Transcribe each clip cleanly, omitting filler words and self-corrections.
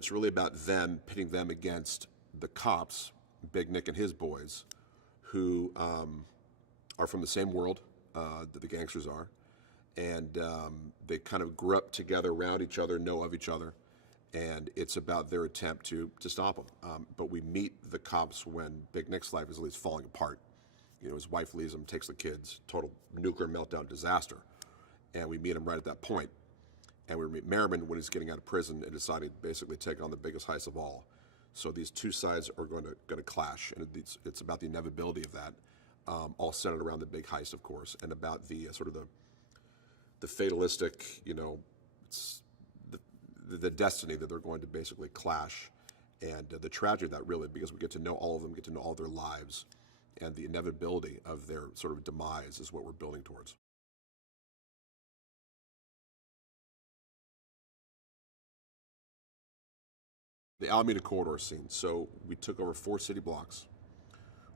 It's really about them, pitting them against the cops, Big Nick and his boys, who are from the same world that the gangsters are. And they kind of grew up together, around each other, know of each other. And it's about their attempt to stop them. But we meet the cops when Big Nick's life is at least falling apart. You know, his wife leaves him, takes the kids, total nuclear meltdown disaster. And we meet him right at that point. And we meet Merrimen when he's getting out of prison and deciding to basically take on the biggest heist of all. So these two sides are going to clash, and it's about the inevitability of that, all centered around the big heist, of course, and about the sort of the fatalistic, you know, it's the destiny that they're going to basically clash, and the tragedy of that, really, because we get to know all of them, get to know all their lives, and the inevitability of their sort of demise is what we're building towards. The Alameda Corridor scene. So we took over 4 city blocks.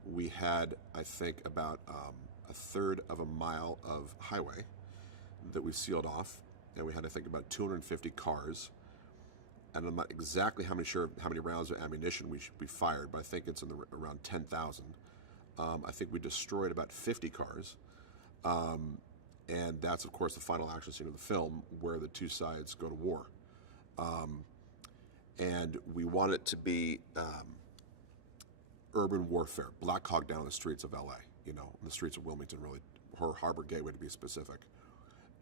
We had, I think, about a third of a mile of highway that we sealed off, and we had, I think, about 250 cars. And I'm not exactly how many rounds of ammunition we fired, but I think it's in around 10,000. I think we destroyed about 50 cars. And that's, of course, the final action scene of the film, where the two sides go to war. And we want it to be urban warfare, Black Hawk down the streets of LA, you know, in the streets of Wilmington, really, or Harbor Gateway to be specific.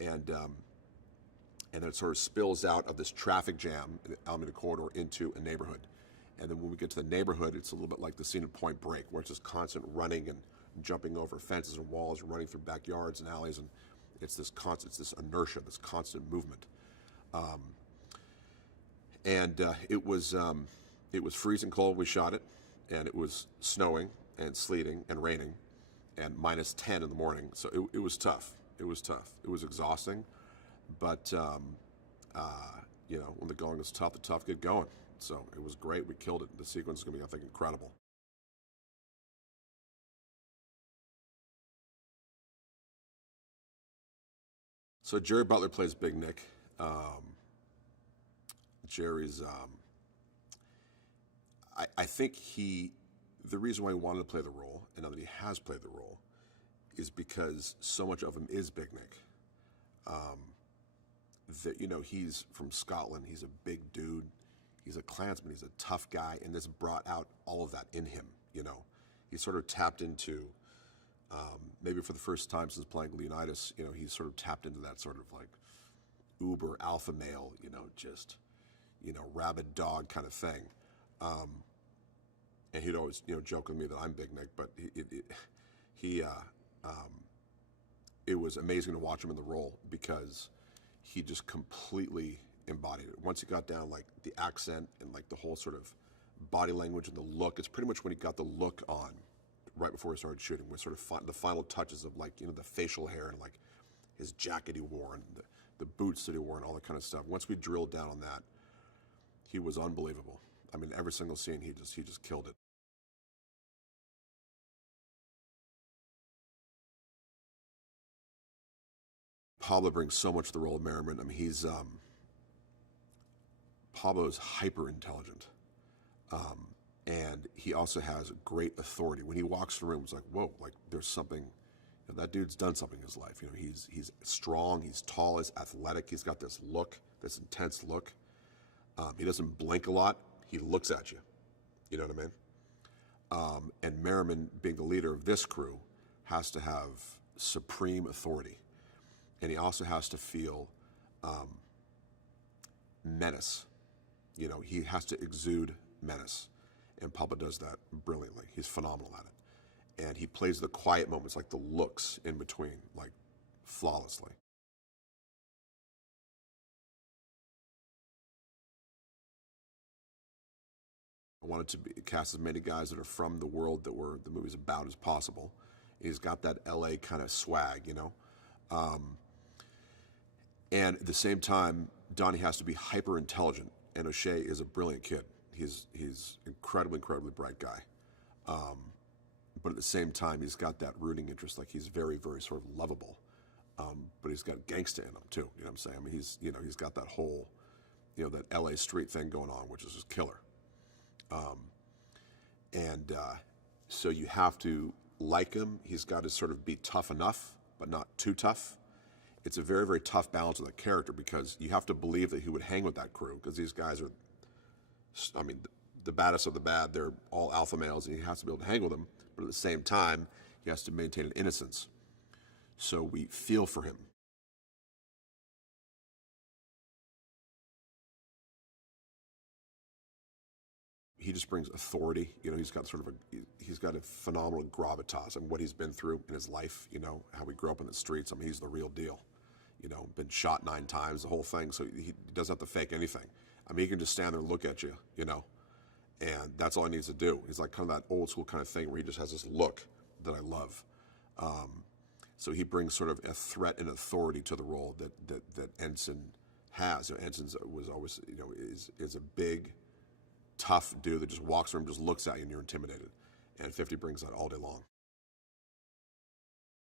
And then it sort of spills out of this traffic jam in the Alameda Corridor into a neighborhood. And then when we get to the neighborhood, it's a little bit like the scene in Point Break, where it's just constant running and jumping over fences and walls, running through backyards and alleys, and it's this inertia, this constant movement. It was freezing cold. We shot it, and it was snowing and sleeting and raining, and minus 10 in the morning. So it was tough. It was tough. It was exhausting, but you know, when the going is tough, the tough get going. So it was great. We killed it. The sequence is going to be, I think, incredible. So Gerard Butler plays Big Nick. Jerry's, I think the reason why he wanted to play the role, and now that he has played the role, is because so much of him is Big Nick. That, you know, he's from Scotland, he's a big dude, he's a Klansman, he's a tough guy, and this brought out all of that in him, you know. He sort of tapped into, maybe for the first time since playing Leonidas, you know, he's sort of tapped into that sort of like uber alpha male, you know, just, you know, rabid dog kind of thing. And he'd always, you know, joke with me that I'm Big Nick, but it was amazing to watch him in the role because he just completely embodied it. Once he got down, like the accent and like the whole sort of body language and the look, it's pretty much when he got the look on right before he started shooting, with sort of the final touches of, like, you know, the facial hair and like his jacket he wore and the boots that he wore and all that kind of stuff. Once we drilled down on that, he was unbelievable. I mean, every single scene, he just killed it. Pablo brings so much to the role of Merrimen. I mean, Pablo's hyper intelligent, and he also has great authority. When he walks in the room, it's like, whoa, like there's something. You know, that dude's done something in his life. You know, he's strong, he's tall, he's athletic. He's got this look, this intense look. He doesn't blink a lot. He looks at you. You know what I mean? And Merrimen, being the leader of this crew, has to have supreme authority. And he also has to feel menace. You know, he has to exude menace. And Pablo does that brilliantly. He's phenomenal at it. And he plays the quiet moments, like the looks in between, like flawlessly. I wanted to cast as many guys that are from the world that the movie's about as possible. And he's got that LA kind of swag, you know. And at the same time, Donnie has to be hyper intelligent, and O'Shea is a brilliant kid. He's incredibly bright guy. But at the same time, he's got that rooting interest, like he's very, very sort of lovable. But he's got gangsta in him too. You know what I'm saying? I mean, he's got that whole that LA street thing going on, which is just killer. So you have to like him. He's got to sort of be tough enough, but not too tough. It's a very, very tough balance of the character, because you have to believe that he would hang with that crew, because these guys are, I mean, the baddest of the bad. They're all alpha males, and he has to be able to hang with them. But at the same time, he has to maintain an innocence. So we feel for him. He just brings authority. He's got he's got a phenomenal gravitas and what he's been through in his life. How he grew up in the streets. I mean, he's the real deal. Been shot 9 times, the whole thing. So he doesn't have to fake anything. I mean, he can just stand there and look at you, and that's all he needs to do. He's like kind of that old school kind of thing where he just has this look that I love. So he brings sort of a threat and authority to the role that Enson has. Enson was always, is a big, tough dude that just walks around, just looks at you, and you're intimidated. And 50 brings that all day long.